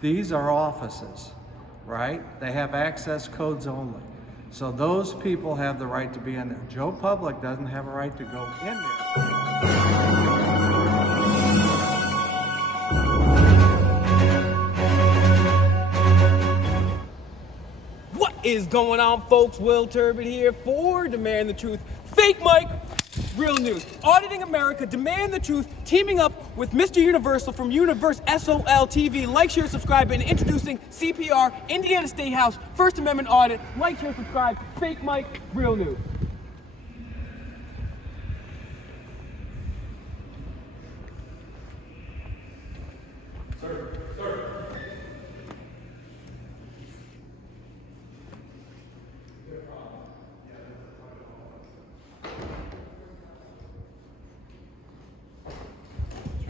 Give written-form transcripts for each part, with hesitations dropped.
These are offices, right? They have access codes only. So those people have the right to be in there. Joe Public doesn't have a right to go in there. What is going on, folks? Will Turbid here for Demand the Truth. Fake Mike, real news. Auditing America, Demand the Truth, teaming up with Mr. Universal from Universe SOL TV. Like, share, subscribe, and introducing CPR, Indiana State House, First Amendment audit. Like, share, subscribe. Fake Mike, real news.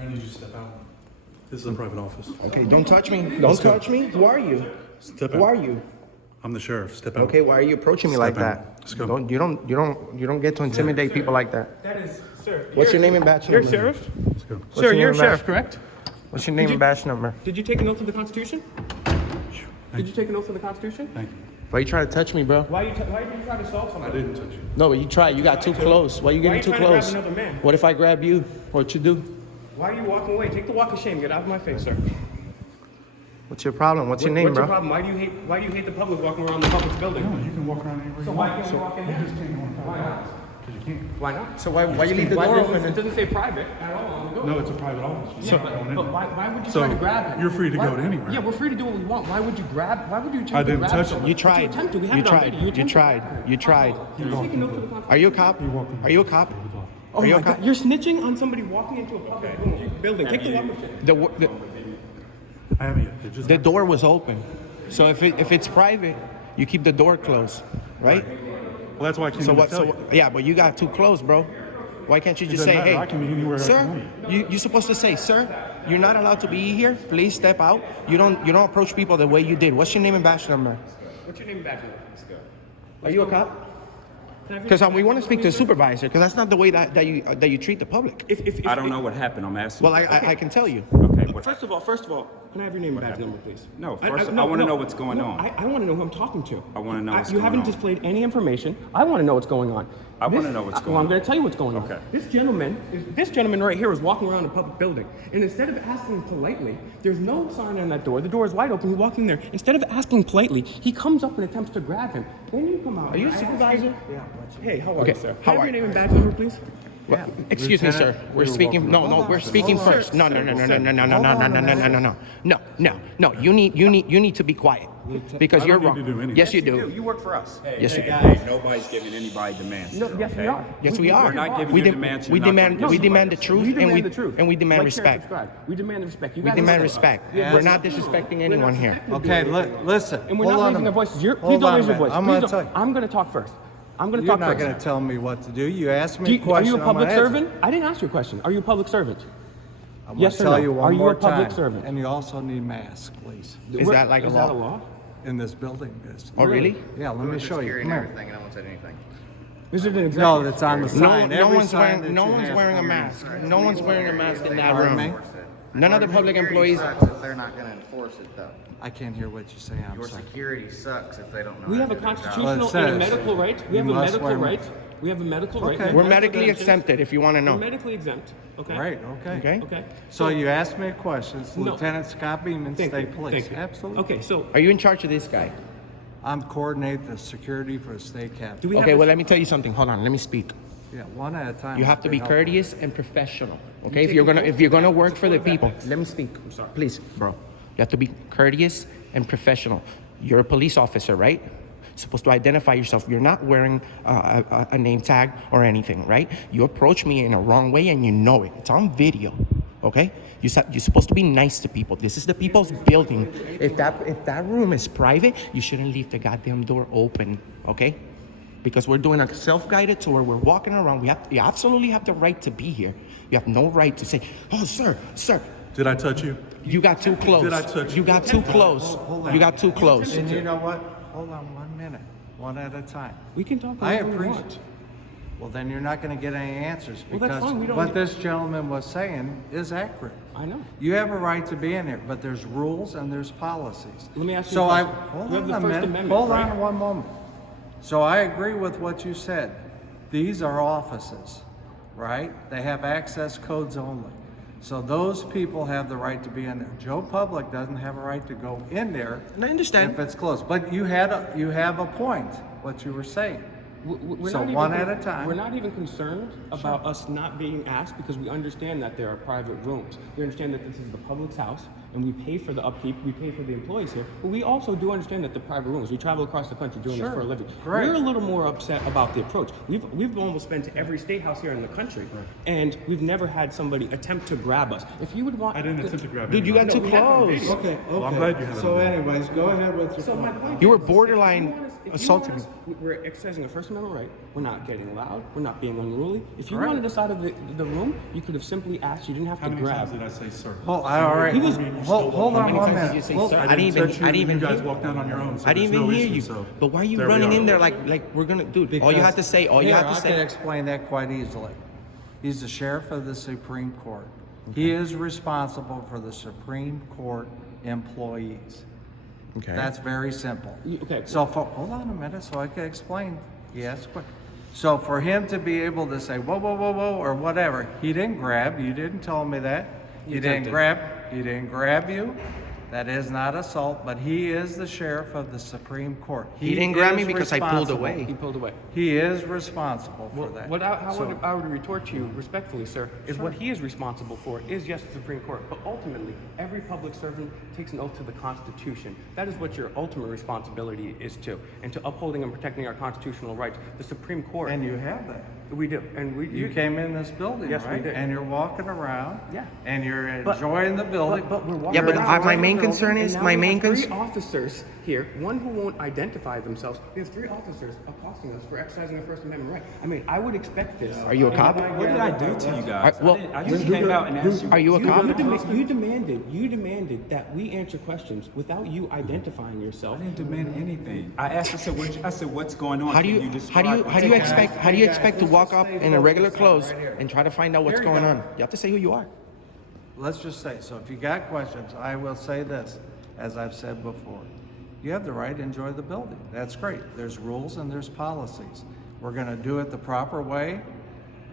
I need you to step out. This is a private office. Okay, don't touch me. Don't touch me. Who are you? Step Who out. are you? I'm the sheriff. Step out. Okay, why are you approaching me like Step out. that? Let's go. You don't get to intimidate people like that. That is, sir. What's your name and badge You're number? sheriff? Let's go. What's Sir, your you're a name and sheriff, badge- correct? What's your name and badge number? Did you take an oath of the Constitution? Did you take an oath of the Constitution? Thank you. Why you trying to touch me, bro? Why did you try to assault I somebody? didn't touch you. No, but you tried. You got too close. Why you Why getting you too trying to grab close? another man? What if I grab you? What you do? Why are you walking away? Take the walk of shame. Get out of my face, sir. What's your problem? What's your name, What's your bro? problem? Why do you hate the public walking around the public's building? No, you can walk around anywhere So you why want. can't we walk in there? You just can't go in Why not? Because you can't. Why not? So why you leave the Why door doesn't- open? It doesn't say private at all on the door. No, it's a private office. You can't go in But there. why would you So, try to grab him? you're free to go to anywhere. Yeah, we're free to do what we want. Why would you grab? Why would you I attempt to didn't grab touch someone? you. You But tried. attempted. We have You it on tried. video. You attempted. tried. You tried. You're taking notes of the Constitution. Are you a cop? You're welcome. Are you a cop? Oh Are you my a cop? God! You're snitching on somebody walking into a public building. Take the walk of shame. The I haven't yet. It just the door was open. So if it's private, you keep the door closed, right? Well, that's why I came So in to what? tell So you. yeah, but you got too close, bro. Why can't you just doesn't say, matter. hey, I can be anywhere I sir? want. You're supposed to say, sir, you're not allowed to be here. Please step out. You don't approach people the way you did. What's your name and badge number? What's your name and badge number? Let's go. Are you a cop? Can I have your- Because we want to speak to the supervisor. Because that's not the way that you treat the public. If I don't know what happened. I'm asking. Well, I can tell you. Okay. What, First of all, can I have your name and badge number, please? No, first, I wanna know what's going on. I want to know who I'm talking to. I wanna know what's You going haven't on. displayed any information. I want to know what's going on. I wanna know what's going Well, I'm on. going to tell you what's going on. Okay. This gentleman right here is walking around a public building, and instead of asking politely, there's no sign on that door. The door is wide open. He's walking there. Instead of asking politely, he comes up and attempts to grab him. Then you come out. Are you a I ask supervisor? Yeah. Hey, how are Okay, you, sir? how Can I have are your you? name and badge number, please? Yeah. Excuse me, sir. Lieutenant, We're speaking. No, we're speaking Hold on. first. No. You need to be quiet because I you're don't need wrong. to do anything. Yes, you do. You work for us. Yes, you do. Guys, nobody's giving anybody demands. No, yes, we are. Yes, we are. We're not giving We you de- demands. we You're not demand. gonna We give demand the somebody truth, We demand and the truth. we demand Like, share, respect. subscribe. We demand the respect. You We guys demand listen. respect. Yeah. We're not disrespecting anyone here. Okay, listen. And we're Hold not on raising a our minute. voices. Please Hold don't on raise a your minute. voice. I'm Please gonna don't- tell you. I'm going to talk first. I'm going to You're talk not first. going to tell me what to do. You asked me a Are question. you a I'm public gonna answer. servant? I didn't ask you a question. Are you a public servant? I'm Yes gonna or tell no? you one Are you more a public time. servant? And you also need masks, please. Is that like a Is law? that a law? In this building, is. Oh, really? Yeah, let me show you. Come here. and no one said anything. Is it an executive? No, that's on the sign. No Every one's sign wearing. that No you one's have wearing a on there. mask. No one's wearing a mask in that Pardon room. me? None of the public employees. Sucks if they're not going to enforce it, though. I can't hear what you say. I'm Your sorry. security sucks if they don't know. We how have a to do their job. constitutional Well, it and a says medical right. We you have a must medical wear right. We have a medical right. Okay. We have We're medical medically exemptions. exempted. If you want to We're know. medically exempt. Okay. Right, okay. Okay. Okay. So you asked me a question. No. Lieutenant Scott Beeman, Thank State you. Police. Thank you. Absolutely. Okay, so Are you in charge of this guy? I'm coordinating the security for the state do captain. we have Okay. a- Well, let me tell you something. Hold on. Let me speak. Yeah, one at a time. You have to be Help. courteous and professional. Okay, if you're gonna work for the people, let me speak. I'm sorry. Please, bro. You have to be courteous and professional. You're a police officer, right? Supposed to identify yourself. You're not wearing a name tag or anything, right? You approach me in a wrong way and you know it. It's on video. Okay? You're supposed to be nice to people. This is the people's building. If that room is private, you shouldn't leave the goddamn door open. Okay? Because we're doing a self-guided tour. We're walking around. You absolutely have the right to be here. You have no right to say, "Oh, sir." Did I touch you? You got too close. Did I touch You got too close. Hold on. You got too close. And you know what? Hold on 1 minute. One at a time. We can talk. I whenever we appreciate want. well, then you're not going to get any answers Well, that's because fine. We don't what need- this gentleman was saying is accurate. I know. You have a right to be in here, but there's rules and there's policies. Let me ask you So a question. hold We have on the a First minute. Amendment, Hold right? on one moment. So I agree with what you said. These are offices, right? They have access codes only. So those people have the right to be in there. Joe Public doesn't have a right to go in there And I understand. if it's closed. But you have a point, what you were saying. We're So not one even, at a time. We're not even concerned about us not being asked because we understand that there are private rooms. We understand that this is the public's house and we pay for the upkeep, we pay for the employees here, but we also do understand that the private rooms, we travel across the country doing this Sure. for a living. Correct. We're a little more upset about the approach. We've almost been to every state house here in the country and we've never had somebody attempt to grab us. If you would want... I didn't attempt to grab Dude, you got anybody. too we have a close. video. Okay, okay. Well, I'm glad you have it So on. anyways, go ahead with your So my point. point You were is, borderline if you want us- if you assaulting want us- We're exercising a First Amendment right. We're not getting loud. We're not being unruly. If you Correct. wanted us out of the room, you could have simply asked. You didn't have How to many grab. times did I say sir? Hold, all right. He was- Hold on many one times did minute. you say, Hold- sir? I I didn't even- touch you, I didn't even You guys hear- walked down on your own. So I didn't there's even no hear issue, you. so But why are you there we running are. in there like we're gonna, dude? All you have to say, all you Here, have to I can say. explain that quite easily. He's the sheriff of the Supreme Court. He is responsible for the Supreme Court employees. Okay. That's very simple. Okay. So hold on a minute so I can explain. Yes. So for him to be able to say, whoa, whoa, whoa, whoa, or whatever, he didn't grab, you didn't tell me that. He didn't grab you. That is not assault, but he is the sheriff of the Supreme Court. He didn't grab me is because I pulled responsible. away. He pulled away. He is responsible for that. I would retort to you respectfully, sir, is what he is responsible for is, yes, the Supreme Court, but ultimately, every public servant takes an oath to the Constitution. That is what your ultimate responsibility is to, and to upholding and protecting our constitutional rights. The Supreme Court, And you have that. we do, and You came in this building, Yes, we right? did. And you're walking around. Yeah. And you're But- enjoying the building. But we're walking Yeah, but around my the main building, concern and is now my we main have three concern. officers here, one who won't identify themselves. We have three officers accosting us for exercising a First Amendment right. I mean, I would expect this. Are you a cop? What did I do to you guys? Well, I just came out and asked you. Are you a cop? You demanded that we answer questions without you identifying yourself. I didn't demand anything. I asked. I said, what's going on? How do Can you describe it? how do you expect to walk up in a regular clothes right here. and try to find out what's Here you going go. on? You have to say who you are. Let's just say, so if you got questions, I will say this, as I've said before. You have the right to enjoy the building. That's great. There's rules and there's policies. We're gonna do it the proper way,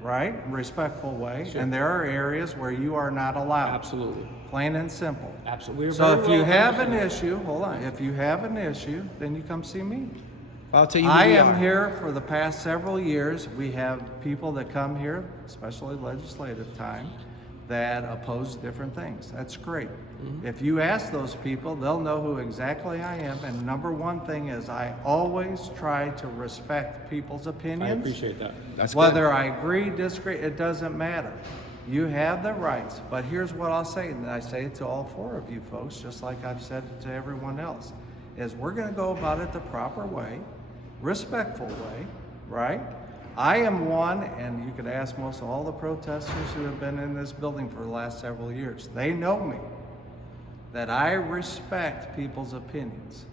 right? Respectful way. And there are areas where you are not allowed. Absolutely. Plain and simple. Absolutely. So if you have an issue, hold on, if you have an issue, then you come see me. I'll tell you who I we am are. here for the past several years. We have people that come here, especially legislative time, that oppose different things. That's great. If you ask those people, they'll know who exactly I am. And number one thing is I always try to respect people's opinions. I appreciate that. That's good. Whether I agree, disagree, it doesn't matter. You have the rights, but here's what I'll say, and I say it to all four of you folks, just like I've said it to everyone else, is we're gonna go about it the proper way, respectful way, right? I am one, and you could ask most all the protesters who have been in this building for the last several years. They know me, that I respect people's opinions.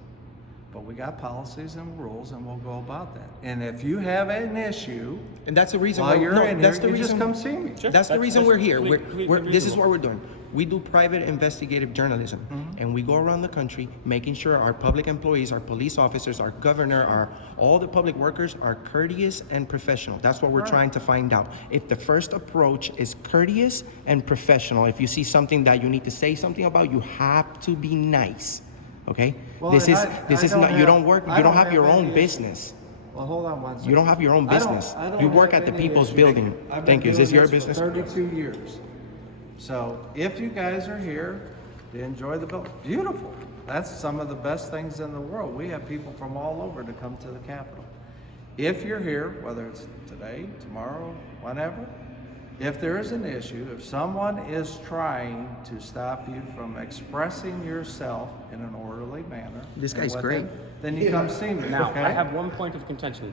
But we got policies and rules, and we'll go about that. And if you have an issue, And that's the reason while why you're in here, that's the you reason, just come see me. That's the reason we're here. completely This is reasonable. what we're doing. We do private investigative journalism, and we go around the country making sure our public employees, our police officers, our governor, all the public workers are courteous and professional. That's what we're trying to find out. If the first approach is courteous and professional, if you see something that you need to say something about, you have to be nice. Okay? Well, this is I not. You don't work. I You don't have your any own issue. business. Well, hold on one second. You don't have your own business. I don't You work have at the any people's issue. building. I've been Thank you. Is this doing your for business? 32 years. So if you guys are here to enjoy the building, beautiful. That's some of the best things in the world. We have people from all over to come to the Capitol. If you're here, whether it's today, tomorrow, whenever, if there is an issue, if someone is trying to stop you from expressing yourself in an orderly manner, This and guy's what great. Then you come see me. Now, okay? I have one point of contention.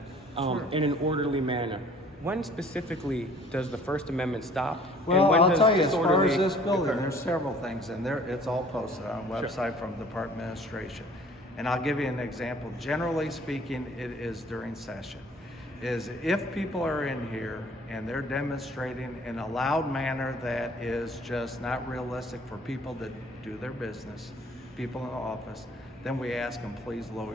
In an orderly manner. When specifically does the First Amendment stop? Well, and when I'll does tell you, as far as disorderly this building, occur? there's several things, and there, it's all posted on a website from Department of Administration. And I'll give you an example. Generally speaking, it is during session. is if people are in here and they're demonstrating in a loud manner that is just not realistic for people to do their business, people in the office, then we ask them, please lower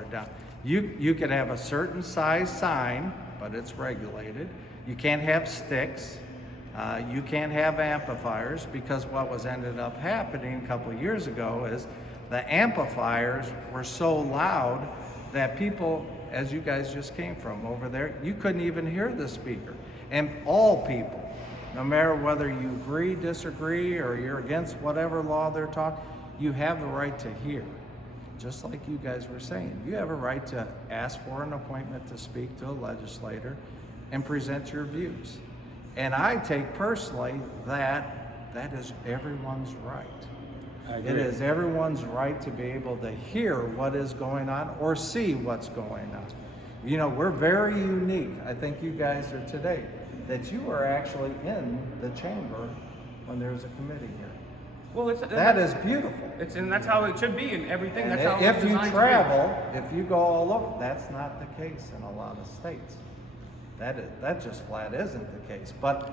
it down. You can have a certain size sign, but it's regulated. You can't have sticks. You can't have amplifiers, because what was ended up happening a couple of years ago is the amplifiers were so loud that people, as you guys just came from over there, you couldn't even hear the speaker. And all people, no matter whether you agree, disagree, or you're against whatever law they're talking, you have the right to hear. Just like you guys were saying, you have a right to ask for an appointment to speak to a legislator and present your views. And I take personally that is everyone's right. It is everyone's right to be able to hear what is going on or see what's going on. You know, we're very unique. I think you guys are today, that you are actually in the chamber when there's a committee here. Well, That is beautiful. and that's how it should be in everything. And That's how if it's you designed travel, if you go all over, that's not the case in a lot of states. That just flat isn't the case. But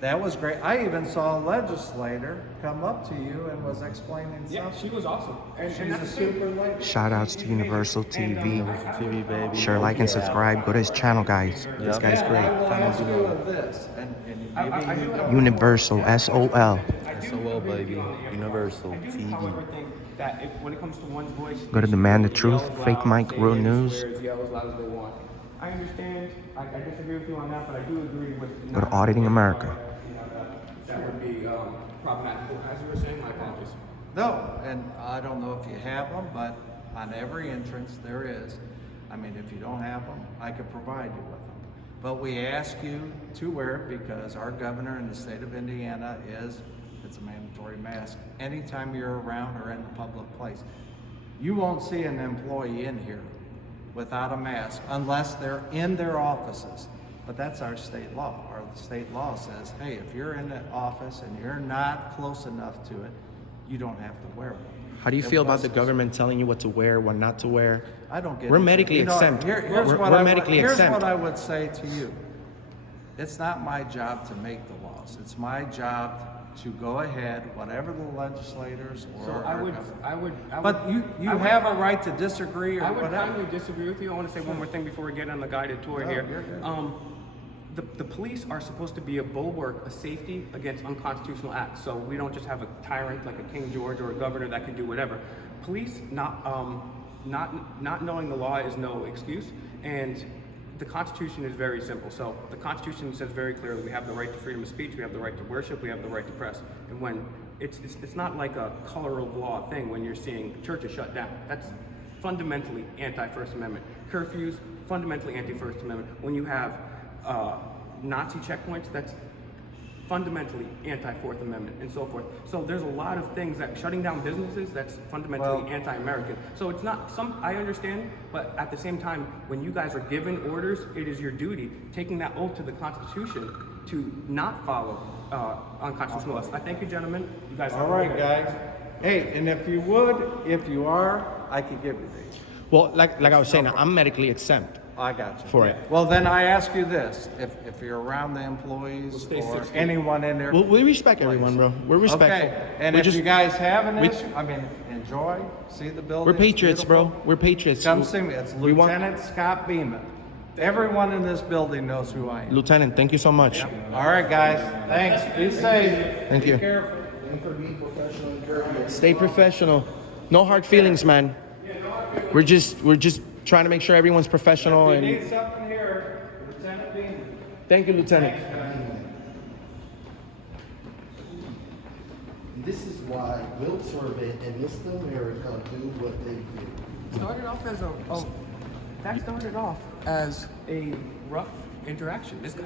that was great. I even saw a legislator come up to you and was explaining to be. Yeah, something. she was awesome. And She's that's a the thing. super lady. Shout outs to Universal TV. TV, baby. Share, like, and subscribe. Go to his channel, guys. This guy's And I great. will ask you of this, and maybe you don't. Universal, SOL. SOL, baby. Universal TV. However, think that when it comes to one's voice, Go to Demand the Truth, Fake Mike, Real News. Yell as loud as they want. I understand. I disagree with you on that, but I do agree with. Go to Auditing America. That would be problematic. As you were saying, my apologies. No, and I don't know if you have them, but on every entrance there is. I mean, if you don't have them, I could provide you with them. But we ask you to wear it because our governor in the state of Indiana it's a mandatory mask anytime you're around or in a public place. You won't see an employee in here without a mask unless they're in their offices. But that's our state law. Our state law says, hey, if you're in the office and you're not close enough to it, you don't have to wear one. How do you It feel about the wasn't- government telling you what to wear, what not to wear? I don't get We're into it. medically You know, exempt. Here's We're what medically here's exempt. what I would say to you. It's not my job to make the laws. It's my job to go ahead, whatever the legislators or So our government. But you have a right to disagree or I would whatever. kindly disagree with you. I want to say one more thing before we get on the guided tour No, here. you're good. The police are supposed to be a bulwark, a safety against unconstitutional acts. So we don't just have a tyrant like a King George or a governor that can do whatever. Police not knowing the law is no excuse, and the Constitution is very simple. So the Constitution says very clearly we have the right to freedom of speech, we have the right to worship, we have the right to press. And when it's not like a color of law thing when you're seeing churches shut down. That's fundamentally anti-First Amendment. Curfews, fundamentally anti-First Amendment. When you have Nazi checkpoints, that's fundamentally anti-Fourth Amendment and so forth. So there's a lot of things that shutting down businesses, that's fundamentally Well- anti-American. So it's not I understand, but at the same time, when you guys are given orders, it is your duty, taking that oath to the Constitution, to not follow unconstitutional laws. I thank you, gentlemen. You guys have All a right, great day. guys. Hey, and if you are, I could give you these. Well, like I was saying, I'm medically exempt I got you. for it. Well, then I ask you this, if you're around the employees stay or 6 feet. anyone in there. Well, we respect everyone, bro. We're respectful. Okay, and We're if just- you guys have an we- issue, I mean, enjoy, see the building. We're it's patriots, beautiful. bro. We're patriots. Come see me. It's We want- Lieutenant Scott Beeman. Everyone in this building knows who I am. Lieutenant, thank you so much. All right, guys. Thanks. Be safe. Thank Be you. careful. Stay professional. No hard feelings, man. We're just trying to make sure everyone's professional. If you And need something here, Lieutenant Beeman. thank you, Lieutenant. This is why Will Turbin and Mr. America do what they do. Started off as that started off as a rough interaction. This guy